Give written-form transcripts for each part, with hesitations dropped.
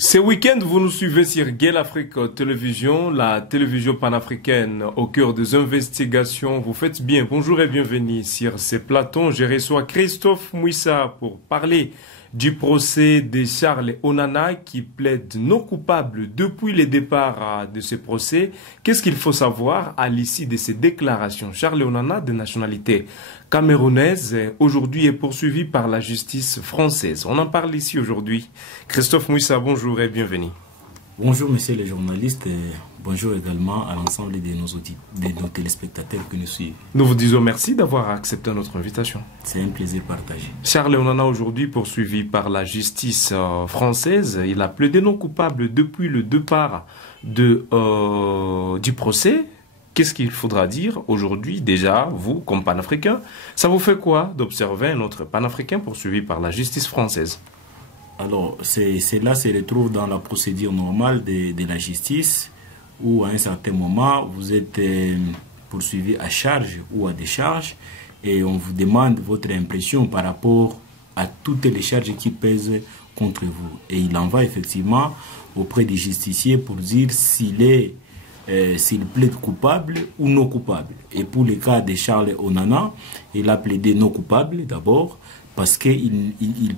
Ce week-end, vous nous suivez sur Gale Afrique Télévision, la télévision panafricaine au cœur des investigations. Vous faites bien. Bonjour et bienvenue sur ces plateaux. Je reçois Christophe Mouissa pour parler du procès de Charles Onana qui plaide non coupable depuis le départ de ce procès. Qu'est-ce qu'il faut savoir à l'issue de ces déclarations? Charles Onana, de nationalité camerounaise, aujourd'hui est poursuivi par la justice française. On en parle ici aujourd'hui. Christophe Mouissa, bonjour et bienvenue. Bonjour messieurs les journalistes et bonjour également à l'ensemble de nos téléspectateurs que nous suivent. Nous vous disons merci d'avoir accepté notre invitation. C'est un plaisir partagé. Charles Onana aujourd'hui poursuivi par la justice française. Il a plaidé non coupable depuis le départ du procès. Qu'est-ce qu'il faudra dire aujourd'hui déjà, vous, comme panafricain? Ça vous fait quoi d'observer un autre panafricain poursuivi par la justice française? Alors, cela se retrouve dans la procédure normale de la justice où à un certain moment, vous êtes poursuivi à charge ou à décharge et on vous demande votre impression par rapport à toutes les charges qui pèsent contre vous. Et il en va effectivement auprès du justicier pour dire s'il plaide coupable ou non coupable. Et pour le cas de Charles Onana, il a plaidé non coupable d'abord, parce qu'il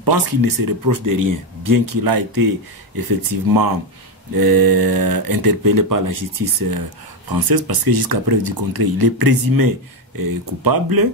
pense qu'il ne se reproche de rien, bien qu'il a été effectivement interpellé par la justice française, parce que jusqu'à preuve du contraire, il est présumé coupable,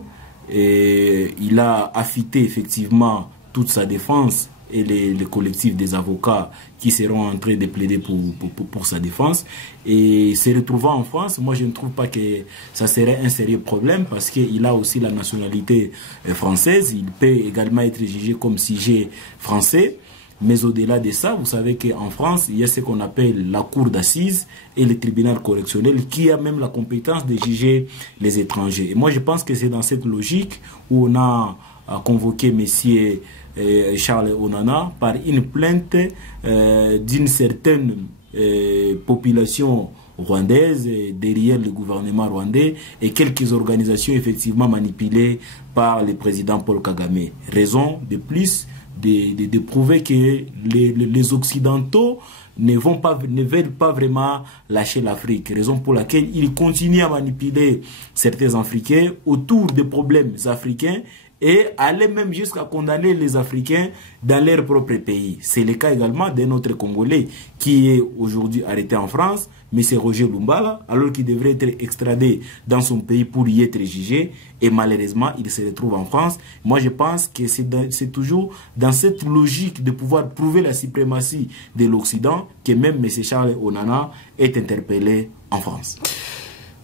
et il a affûté effectivement toute sa défense et les collectifs des avocats qui seront en train de plaider pour sa défense. Et se retrouvant en France, moi je ne trouve pas que ça serait un sérieux problème parce qu'il a aussi la nationalité française. Il peut également être jugé comme sujet français. Mais au-delà de ça, vous savez qu'en France, il y a ce qu'on appelle la cour d'assises et le tribunal correctionnel qui a même la compétence de juger les étrangers. Et moi je pense que c'est dans cette logique où on a convoqué messieurs Charles Onana par une plainte d'une certaine population rwandaise derrière le gouvernement rwandais et quelques organisations effectivement manipulées par le président Paul Kagame. Raison de plus de prouver que les Occidentaux ne veulent pas vraiment lâcher l'Afrique. Raison pour laquelle ils continuent à manipuler certains Africains autour des problèmes africains et aller même jusqu'à condamner les Africains dans leur propre pays. C'est le cas également de notre Congolais qui est aujourd'hui arrêté en France, M. Roger Lumbala, alors qu'il devrait être extradé dans son pays pour y être jugé, et malheureusement il se retrouve en France. Moi je pense que c'est toujours dans cette logique de pouvoir prouver la suprématie de l'Occident que même M. Charles Onana est interpellé en France.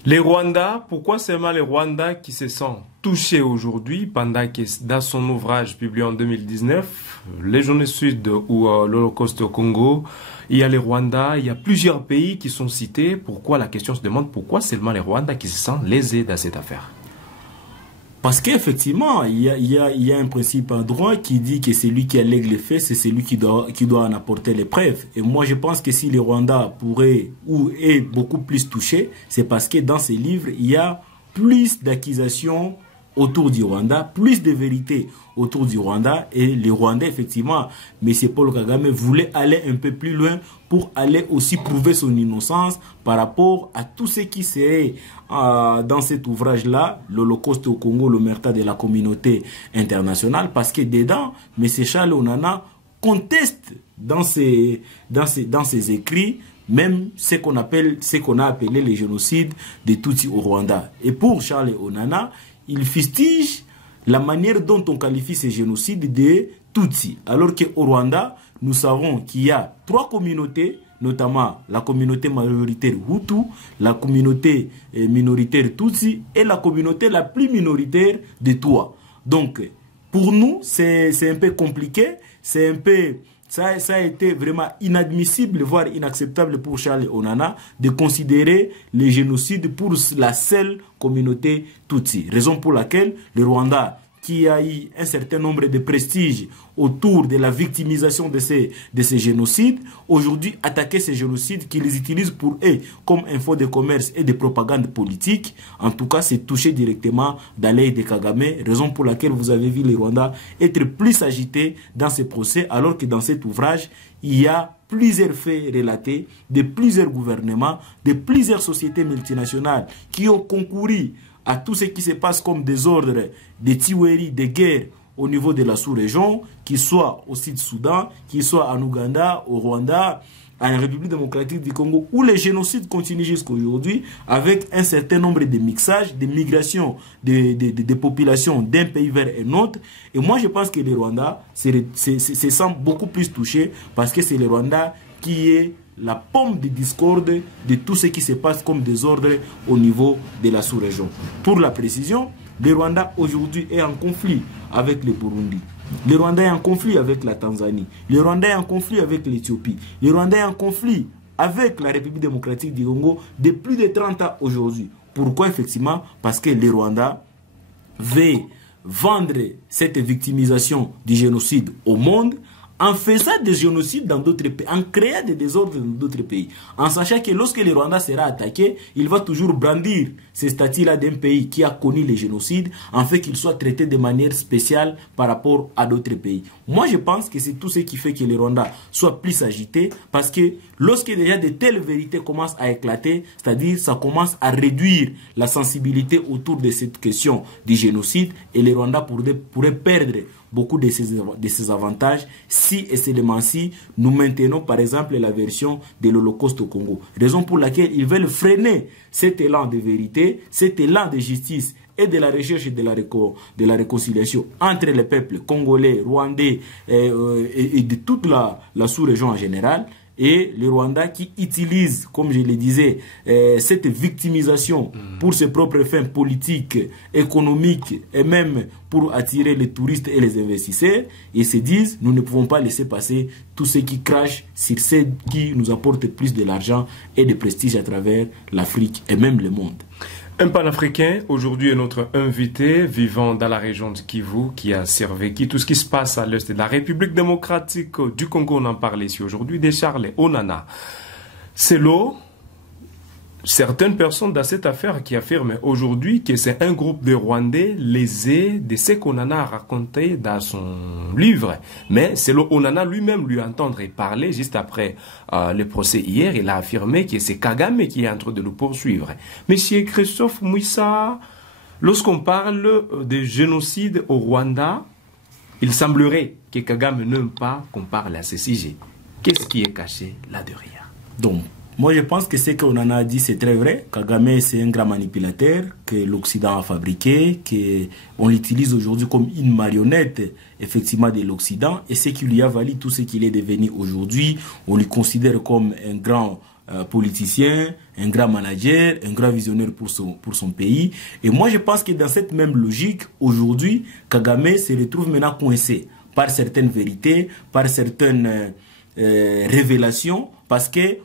Les Rwandais, pourquoi seulement les Rwandais qui se sont touchés aujourd'hui pendant que dans son ouvrage publié en 2019, Les génocides ou l'Holocauste au Congo, il y a les Rwandais, il y a plusieurs pays qui sont cités. Pourquoi la question se demande pourquoi seulement les Rwandais qui se sentent lésés dans cette affaire? Parce qu'effectivement, il y a un principe en droit qui dit que celui qui allègue les faits, c'est celui qui doit en apporter les preuves. Et moi, je pense que si les Rwandais pourraient ou est beaucoup plus touchés, c'est parce que dans ces livres, il y a plus d'accusations autour du Rwanda, plus de vérité autour du Rwanda. Et les Rwandais, effectivement, M. Paul Kagame voulait aller un peu plus loin pour aller aussi prouver son innocence par rapport à tout ce qui serait dans cet ouvrage-là, l'Holocauste au Congo, l'omerta de la communauté internationale, parce que dedans, M. Charles Onana conteste dans ses écrits même ce qu'on a appelé les génocides de Tutsi au Rwanda. Et pour Charles Onana, il fustige la manière dont on qualifie ces génocides de Tutsi. Alors qu'au Rwanda, nous savons qu'il y a 3 communautés, notamment la communauté majoritaire Hutu, la communauté minoritaire Tutsi et la communauté la plus minoritaire de Twa. Donc, pour nous, c'est un peu compliqué, c'est un peu... Ça a été vraiment inadmissible, voire inacceptable pour Charles Onana de considérer les génocides pour la seule communauté Tutsi. Raison pour laquelle le Rwanda qui a eu un certain nombre de prestiges autour de la victimisation de ces génocides, aujourd'hui attaquer ces génocides qu'ils utilisent pour eux comme info de commerce et de propagande politique, en tout cas c'est toucher directement dans l'œil de Kagame, raison pour laquelle vous avez vu le Rwanda être plus agité dans ce procès, alors que dans cet ouvrage, il y a plusieurs faits relatés de plusieurs gouvernements, de plusieurs sociétés multinationales qui ont concouru à tout ce qui se passe comme désordre, des tueries, des guerres au niveau de la sous-région, qu'il soit au Sud-Soudan, qu'il soit en Ouganda, au Rwanda, en République démocratique du Congo, où les génocides continuent jusqu'à aujourd'hui, avec un certain nombre de mixages, de migrations de populations d'un pays vers un autre. Et moi, je pense que le Rwanda se sent beaucoup plus touché, parce que c'est le Rwanda qui est la pomme de discorde de tout ce qui se passe comme désordre au niveau de la sous-région. Pour la précision, le Rwanda aujourd'hui est en conflit avec le Burundi. Le Rwanda est en conflit avec la Tanzanie. Le Rwanda est en conflit avec l'Éthiopie. Le Rwanda est en conflit avec la République démocratique du Congo de plus de 30 ans aujourd'hui. Pourquoi effectivement? Parce que le Rwanda veut vendre cette victimisation du génocide au monde, en faisant des génocides dans d'autres pays, en créant des désordres dans d'autres pays, en sachant que lorsque le Rwanda sera attaqué, il va toujours brandir ce statut-là d'un pays qui a connu les génocides, en fait qu'il soit traité de manière spéciale par rapport à d'autres pays. Moi, je pense que c'est tout ce qui fait que le Rwanda soit plus agité, parce que lorsque déjà de telles vérités commencent à éclater, c'est-à-dire ça commence à réduire la sensibilité autour de cette question du génocide, et le Rwanda pourrait perdre beaucoup de ces avantages si et seulement si nous maintenons par exemple la version de l'Holocauste au Congo. Raison pour laquelle ils veulent freiner cet élan de vérité, cet élan de justice et de la recherche de la réconciliation entre les peuples congolais, rwandais et de toute la sous-région en général. Et le Rwanda qui utilise, comme je le disais, cette victimisation pour ses propres fins politiques, économiques et même pour attirer les touristes et les investisseurs, et se disent, nous ne pouvons pas laisser passer tout ce qui crache sur ceux qui nous apportent plus de l'argent et de prestige à travers l'Afrique et même le monde. Un panafricain, aujourd'hui, est notre invité, vivant dans la région de Kivu, qui a survécu tout ce qui se passe à l'est de la République démocratique du Congo. On en parle ici aujourd'hui, de Charles Onana. C'est l'eau. Certaines personnes dans cette affaire qui affirment aujourd'hui que c'est un groupe de Rwandais lésés de ce qu'Onana a raconté dans son livre. Mais c'est Onana lui-même lui entendre parler juste après le procès hier. Il a affirmé que c'est Kagame qui est en train de le poursuivre. Monsieur Christophe Mouissa, lorsqu'on parle de génocide au Rwanda, il semblerait que Kagame n'aime pas qu'on parle à ce sujet. Qu'est-ce qui est caché là derrière? Donc, moi, je pense que ce qu'on en a dit, c'est très vrai. Kagame, c'est un grand manipulateur que l'Occident a fabriqué, qu'on l'utilise aujourd'hui comme une marionnette, effectivement, de l'Occident. Et ce qui lui a valu tout ce qu'il est devenu aujourd'hui, on lui considère comme un grand politicien, un grand manager, un grand visionnaire pour son pays. Et moi, je pense que dans cette même logique, aujourd'hui, Kagame se retrouve maintenant coincé par certaines vérités, par certaines révélations, parce que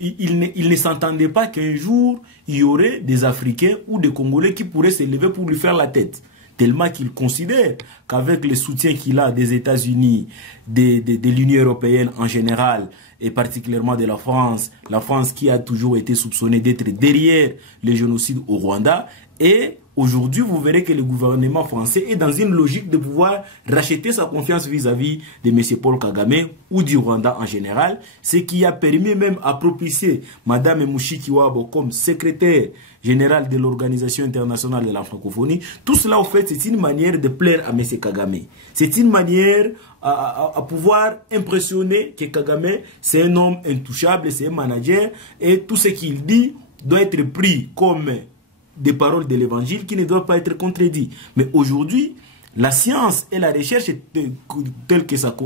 il ne s'entendait pas qu'un jour, il y aurait des Africains ou des Congolais qui pourraient se lever pour lui faire la tête. Tellement qu'il considère qu'avec le soutien qu'il a des États-Unis, de l'Union européenne en général, et particulièrement de la France qui a toujours été soupçonnée d'être derrière le génocide au Rwanda, et aujourd'hui, vous verrez que le gouvernement français est dans une logique de pouvoir racheter sa confiance vis-à-vis de M. Paul Kagame ou du Rwanda en général, ce qui a permis même à propulser Mme Mushikiwabo comme secrétaire général de l'Organisation internationale de la francophonie. Tout cela, en fait, c'est une manière de plaire à M. Kagame. C'est une manière à pouvoir impressionner que Kagame, c'est un homme intouchable, c'est un manager, et tout ce qu'il dit doit être pris comme des paroles de l'évangile qui ne doivent pas être contredits. Mais aujourd'hui, la science et la recherche, telle que ça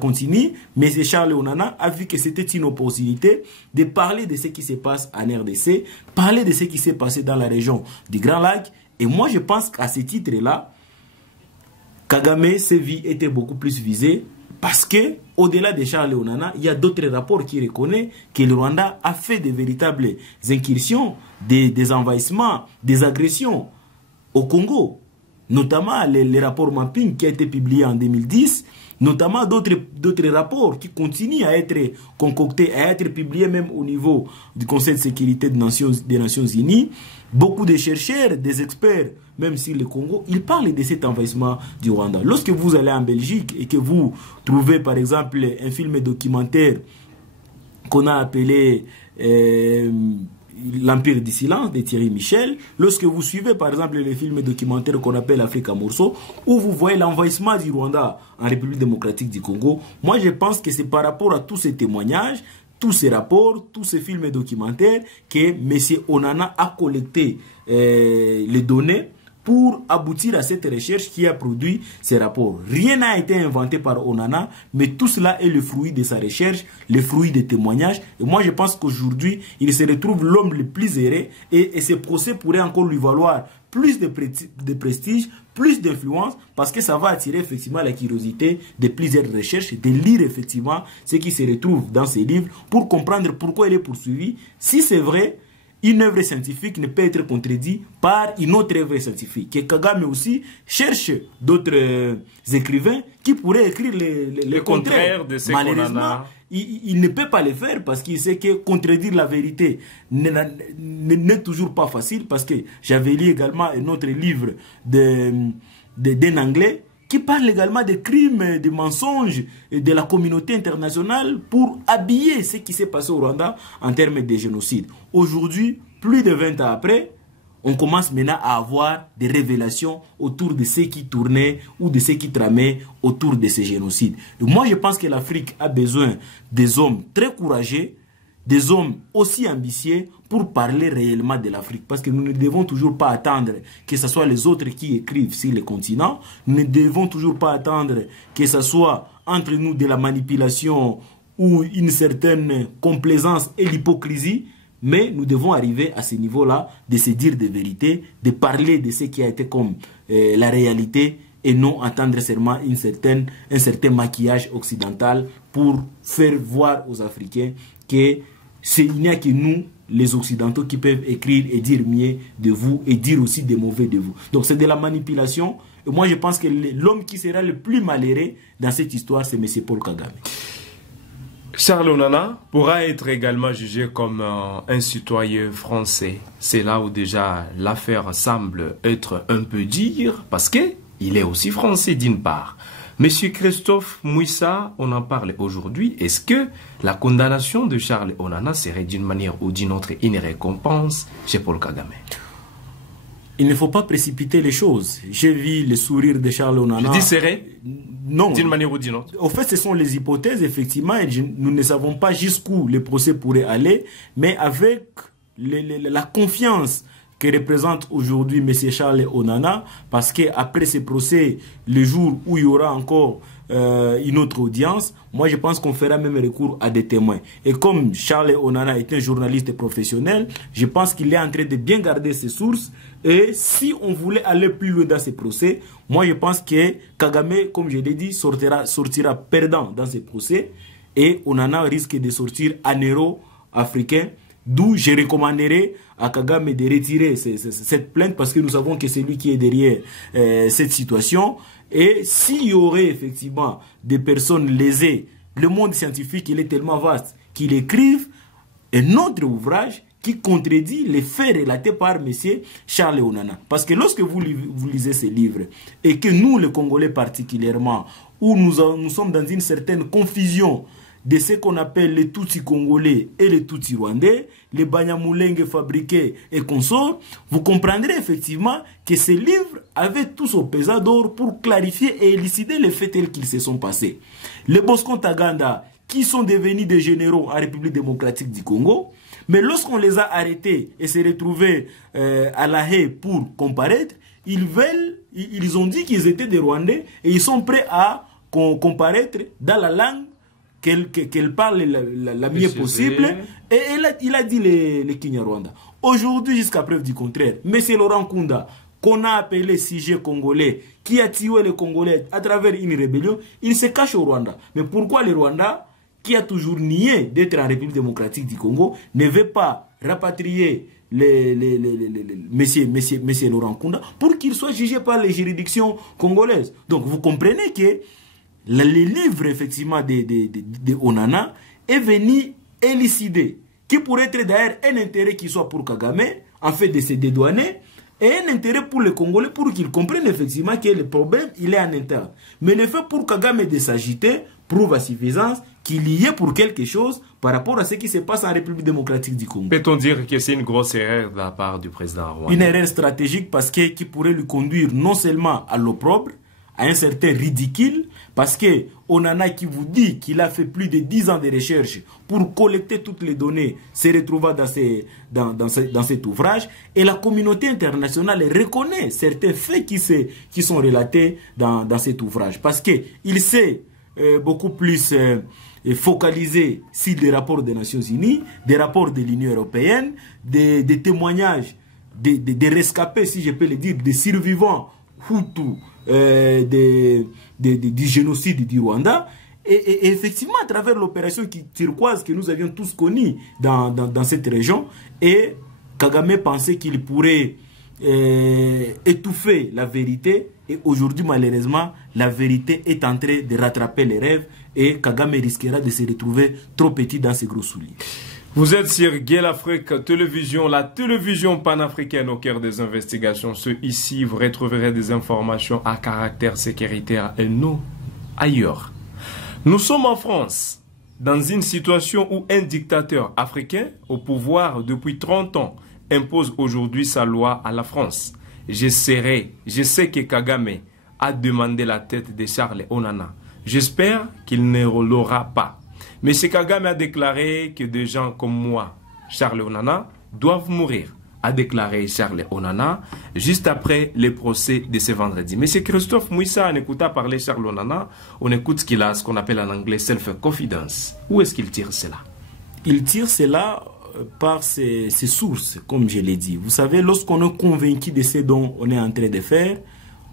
continue, mais Charles Onana a vu que c'était une opportunité de parler de ce qui se passe en RDC, parler de ce qui s'est passé dans la région du Grand Lac. Et moi, je pense qu'à ce titre-là, Kagame, ses vies étaient beaucoup plus visées, parce que, au-delà de Charles Onana, il y a d'autres rapports qui reconnaissent que le Rwanda a fait de véritables incursions, des envahissements, des agressions au Congo. notamment les rapports mapping qui a été publié en 2010, notamment d'autres rapports qui continuent à être concoctés, à être publiés même au niveau du Conseil de sécurité des Nations Unies. Beaucoup de chercheurs, des experts, même sur le Congo, ils parlent de cet envahissement du Rwanda. Lorsque vous allez en Belgique et que vous trouvez par exemple un film documentaire qu'on a appelé L'Empire du Silence de Thierry Michel, lorsque vous suivez par exemple les films documentaires qu'on appelle Afrique en morceaux, où vous voyez l'envahissement du Rwanda en République démocratique du Congo, moi je pense que c'est par rapport à tous ces témoignages, tous ces rapports, tous ces films documentaires que M. Onana a collecté les données pour aboutir à cette recherche qui a produit ces rapports. Rien n'a été inventé par Onana, mais tout cela est le fruit de sa recherche, le fruit des témoignages. Et moi, je pense qu'aujourd'hui, il se retrouve l'homme le plus erré et ce procès pourrait encore lui valoir plus de prestige, plus d'influence, parce que ça va attirer effectivement la curiosité de plusieurs recherches, de lire effectivement ce qui se retrouve dans ces livres pour comprendre pourquoi il est poursuivi. Si c'est vrai, une œuvre scientifique ne peut être contredite par une autre œuvre scientifique. Et Kagame aussi cherche d'autres écrivains qui pourraient écrire le contraire de ce Malheureusement, il ne peut pas le faire parce qu'il sait que contredire la vérité n'est toujours pas facile. Parce que j'avais lu également un autre livre d'un Anglais qui parle également des crimes, des mensonges de la communauté internationale pour habiller ce qui s'est passé au Rwanda en termes de génocide. Aujourd'hui, plus de 20 ans après, on commence maintenant à avoir des révélations autour de ce qui tournait ou de ce qui tramait autour de ces génocides. Donc moi, je pense que l'Afrique a besoin des hommes très courageux, des hommes aussi ambitieux pour parler réellement de l'Afrique. Parce que nous ne devons toujours pas attendre que ce soit les autres qui écrivent sur le continent. Nous ne devons toujours pas attendre que ce soit entre nous de la manipulation ou une certaine complaisance et l'hypocrisie. Mais nous devons arriver à ce niveau-là de se dire des vérités, de parler de ce qui a été comme la réalité et non entendre seulement un certain maquillage occidental pour faire voir aux Africains que il n'y a que nous, les Occidentaux, qui peuvent écrire et dire mieux de vous et dire aussi des mauvais de vous. Donc c'est de la manipulation. Et moi je pense que l'homme qui sera le plus malheureux dans cette histoire, c'est M. Paul Kagame. Charles Onana pourra être également jugé comme un citoyen français. C'est là où déjà l'affaire semble être un peu dire, parce qu'il est aussi français d'une part. Monsieur Christophe Mouissa, on en parle aujourd'hui. Est-ce que la condamnation de Charles Onana serait d'une manière ou d'une autre une récompense chez Paul Kagame? Il ne faut pas précipiter les choses. J'ai vu le sourire de Charles Onana. Je dis serait non. D'une manière ou d'une autre. Au fait, ce sont les hypothèses, effectivement, et nous ne savons pas jusqu'où le procès pourrait aller, mais avec la confiance que représente aujourd'hui M. Charles Onana, parce qu'après ce procès, le jour où il y aura encore une autre audience, moi je pense qu'on fera même recours à des témoins. Et comme Charles Onana est un journaliste professionnel, je pense qu'il est en train de bien garder ses sources. Et si on voulait aller plus loin dans ces procès, moi je pense que Kagame, comme je l'ai dit, sortira perdant dans ces procès. Et Onana risque de sortir en héros africain. D'où je recommanderais à Kagame de retirer cette plainte parce que nous savons que c'est lui qui est derrière cette situation. Et s'il y aurait effectivement des personnes lésées, le monde scientifique il est tellement vaste qu'il écrive un autre ouvrage qui contredit les faits relatés par M. Charles Onana. Parce que lorsque vous lisez ces livres et que nous, les Congolais particulièrement, où nous sommes dans une certaine confusion de ce qu'on appelle les Tutsis congolais et les Tutsis rwandais, les Banyamulenge fabriqués et consorts, vous comprendrez effectivement que ces livres avaient tous au pesant d'or pour clarifier et élucider les faits tels qu'ils se sont passés. Les Bosco Ntaganda, qui sont devenus des généraux en République démocratique du Congo, mais lorsqu'on les a arrêtés et s'est retrouvés à La Haye pour comparaître, ils ont dit qu'ils étaient des Rwandais et ils sont prêts à comparaître dans la langue qu'elle parle la mieux possible. Et il a dit les Kinyarwanda. Aujourd'hui, jusqu'à preuve du contraire, M. Laurent Kunda, qu'on a appelé sujet congolais, qui a tué les Congolais à travers une rébellion, il se cache au Rwanda. Mais pourquoi le Rwanda, qui a toujours nié d'être en République démocratique du Congo, ne veut pas rapatrier Monsieur Laurent Nkunda pour qu'il soit jugé par les juridictions congolaises. Donc vous comprenez que le livre effectivement de Onana est venu élucider, qui pourrait être d'ailleurs un intérêt qui soit pour Kagame, en fait de se dédouaner, et un intérêt pour les Congolais pour qu'ils comprennent effectivement que le problème il est en interne. Mais le fait pour Kagame de s'agiter prouve à suffisance qu'il y est pour quelque chose par rapport à ce qui se passe en République démocratique du Congo. Peut-on dire que c'est une grosse erreur de la part du président rwandais? Une erreur stratégique parce que qui pourrait lui conduire non seulement à l'opprobre, à un certain ridicule, parce que Onana qui vous dit qu'il a fait plus de 10 ans de recherche pour collecter toutes les données se retrouva dans cet ouvrage, et la communauté internationale reconnaît certains faits qui sont relatés dans cet ouvrage, parce qu'il s'est beaucoup plus focalisé sur des rapports des Nations Unies, des rapports de l'Union européenne, des témoignages des rescapés, si je peux le dire, des survivants Hutus du génocide du Rwanda. Et effectivement, à travers l'opération turquoise que nous avions tous connue dans cette région, et Kagame pensait qu'il pourrait étouffer la vérité. Et aujourd'hui, malheureusement, la vérité est en train de rattraper les rêves, et Kagame risquera de se retrouver trop petit dans ses gros souliers. Vous êtes sur Gueule Afrique Télévision, la télévision panafricaine au cœur des investigations. Ici, vous retrouverez des informations à caractère sécuritaire et non ailleurs. Nous sommes en France, dans une situation où un dictateur africain au pouvoir depuis 30 ans impose aujourd'hui sa loi à la France. Je sais que Kagame a demandé la tête de Charles Onana. J'espère qu'il ne l'aura pas. Mais M. Kagame a déclaré que des gens comme moi, Charles Onana, doivent mourir, a déclaré Charles Onana juste après le procès de ce vendredi. M. Christophe Mouissa, en écoutant parler Charles Onana, on écoute ce qu'il a, ce qu'on appelle en anglais self-confidence. Où est-ce qu'il tire cela? Il tire cela par ses sources, comme je l'ai dit. Vous savez, lorsqu'on est convaincu de ce dont on est en train de faire,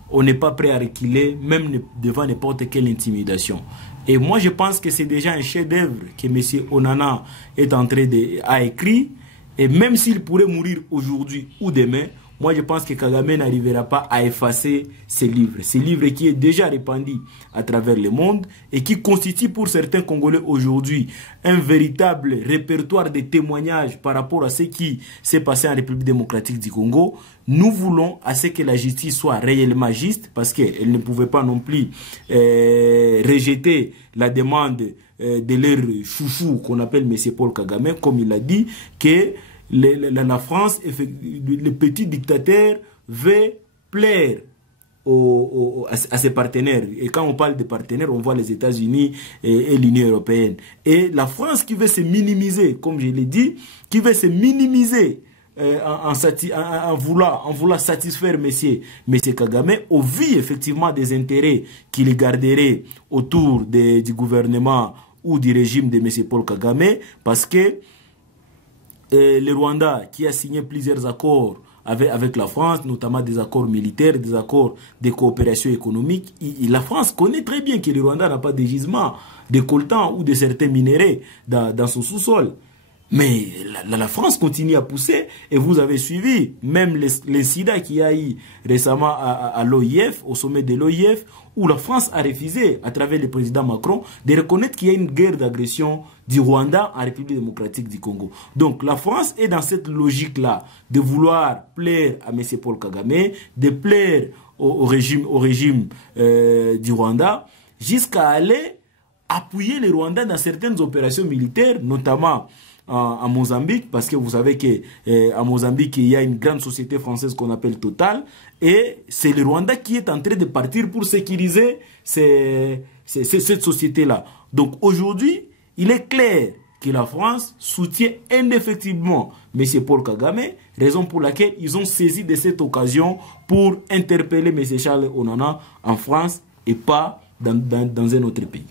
on n'est pas prêt à reculer, même devant n'importe quelle intimidation. Et moi, je pense que c'est déjà un chef-d'œuvre que M. Onana est en train a écrit. Et même s'il pourrait mourir aujourd'hui ou demain, moi, je pense que Kagame n'arrivera pas à effacer ces livres qui est déjà répandu à travers le monde et qui constitue pour certains Congolais aujourd'hui un véritable répertoire de témoignages par rapport à ce qui s'est passé en République démocratique du Congo. Nous voulons à ce que la justice soit réellement juste, parce qu'elle ne pouvait pas non plus rejeter la demande de leur chouchou qu'on appelle M. Paul Kagame, comme il a dit, que la France, le petit dictateur, veut plaire à ses partenaires. Et quand on parle de partenaires, on voit les États-Unis et l'Union européenne. Et la France qui veut se minimiser, comme je l'ai dit, qui veut se minimiser en voulant satisfaire M. Kagame, au vu effectivement des intérêts qu'il garderait autour du gouvernement ou du régime de M. Paul Kagame, parce que le Rwanda, qui a signé plusieurs accords avec la France, notamment des accords militaires, des accords de coopération économique, la France connaît très bien que le Rwanda n'a pas de gisement de coltan ou de certains minéraux dans son sous-sol. Mais la France continue à pousser, et vous avez suivi même l'incident qu'il y a eu récemment à l'OIF, au sommet de l'OIF, où la France a refusé, à travers le président Macron, de reconnaître qu'il y a une guerre d'agression du Rwanda en République démocratique du Congo. Donc la France est dans cette logique-là de vouloir plaire à M. Paul Kagame, de plaire au régime du Rwanda, jusqu'à aller appuyer les Rwandais dans certaines opérations militaires, notamment en Mozambique, parce que vous savez qu'à Mozambique, il y a une grande société française qu'on appelle Total, et c'est le Rwanda qui est en train de partir pour sécuriser cette société-là. Donc aujourd'hui, il est clair que la France soutient indéfectiblement M. Paul Kagame, raison pour laquelle ils ont saisi de cette occasion pour interpeller M. Charles Onana en France et pas dans un autre pays.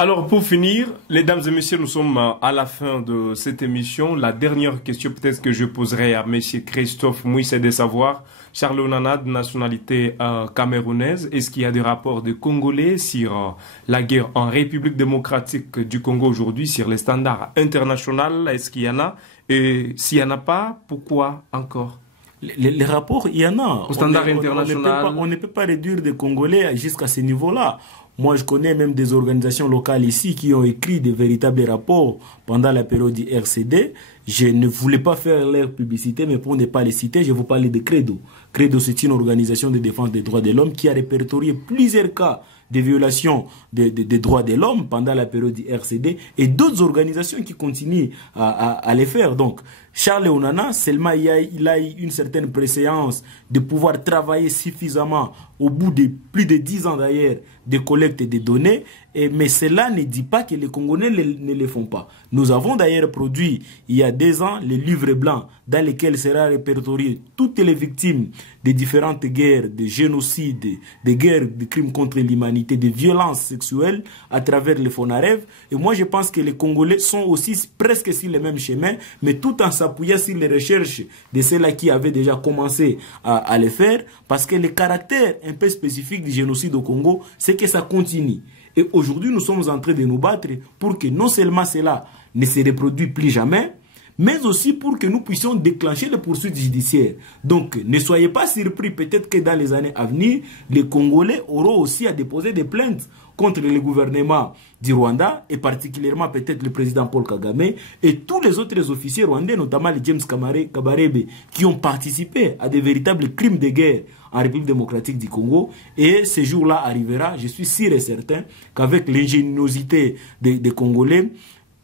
Alors pour finir, mesdames et messieurs, nous sommes à la fin de cette émission. La dernière question peut-être que je poserai à monsieur Christophe Mouy, c'est de savoir, Charles Onana, de nationalité camerounaise, est-ce qu'il y a des rapports de Congolais sur la guerre en République démocratique du Congo aujourd'hui, sur les standards internationaux? Est-ce qu'il y en a? Et s'il n'y en a pas, pourquoi encore? Les rapports, il y en a. Au standard international. On ne peut pas réduire des Congolais jusqu'à ce niveau-là. Moi, je connais même des organisations locales ici qui ont écrit des véritables rapports pendant la période du RCD. Je ne voulais pas faire leur publicité, mais pour ne pas les citer, je vous parler de Credo. Credo, c'est une organisation de défense des droits de l'homme qui a répertorié plusieurs cas de violations des droits de l'homme pendant la période du RCD et d'autres organisations qui continuent à les faire. Donc, Charles Onana, seulement il a eu une certaine préséance de pouvoir travailler suffisamment au bout de plus de 10 ans d'ailleurs de collecte des données, mais cela ne dit pas que les Congolais ne le font pas. Nous avons d'ailleurs produit il y a 2 ans le livre blanc dans lequel sera répertorié toutes les victimes des différentes guerres, de génocides, de guerres, de crimes contre l'humanité, de violences sexuelles à travers le FONAREV. Et moi je pense que les Congolais sont aussi presque sur le même chemin, mais tout en s'appuyant sur les recherches de ceux-là qui avaient déjà commencé à le faire, parce que le caractère un peu spécifique du génocide au Congo, c'est que ça continue. Et aujourd'hui, nous sommes en train de nous battre pour que non seulement cela ne se reproduise plus jamais, mais aussi pour que nous puissions déclencher les poursuites judiciaires. Donc, ne soyez pas surpris, peut-être que dans les années à venir, les Congolais auront aussi à déposer des plaintes contre le gouvernement du Rwanda, et particulièrement peut-être le président Paul Kagame, et tous les autres officiers rwandais, notamment les James Kabarebe, qui ont participé à des véritables crimes de guerre en République démocratique du Congo. Et ce jour-là arrivera, je suis sûr et certain, qu'avec l'ingéniosité des Congolais,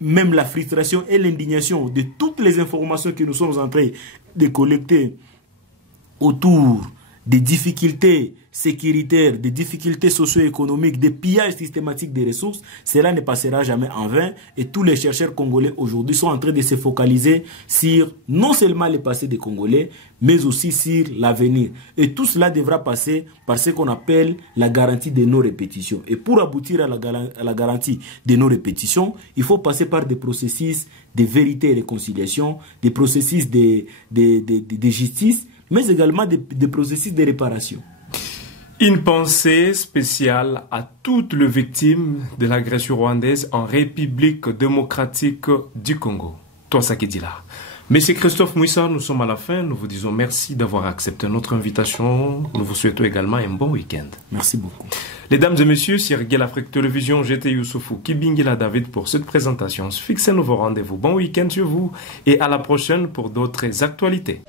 même la frustration et l'indignation de toutes les informations que nous sommes en train de collecter autour des difficultés sécuritaires, des difficultés socio-économiques, des pillages systématiques des ressources, cela ne passera jamais en vain. Et tous les chercheurs congolais aujourd'hui sont en train de se focaliser sur non seulement le passé des Congolais, mais aussi sur l'avenir. Et tout cela devra passer par ce qu'on appelle la garantie de non-répétition. Et pour aboutir à la garantie de non-répétition, il faut passer par des processus de vérité et réconciliation, des processus de justice, mais également des processus de réparation. Une pensée spéciale à toutes les victimes de l'agression rwandaise en République démocratique du Congo. Toi, ça qui dit là. Monsieur Christophe Mouissa, nous sommes à la fin. Nous vous disons merci d'avoir accepté notre invitation. Nous vous souhaitons également un bon week-end. Merci beaucoup. Mesdames et messieurs, sur Guel Afrique Télévision, j'étais Youssoufou Kibingila David pour cette présentation. Fixez un nouveau rendez-vous. Bon week-end sur vous et à la prochaine pour d'autres actualités.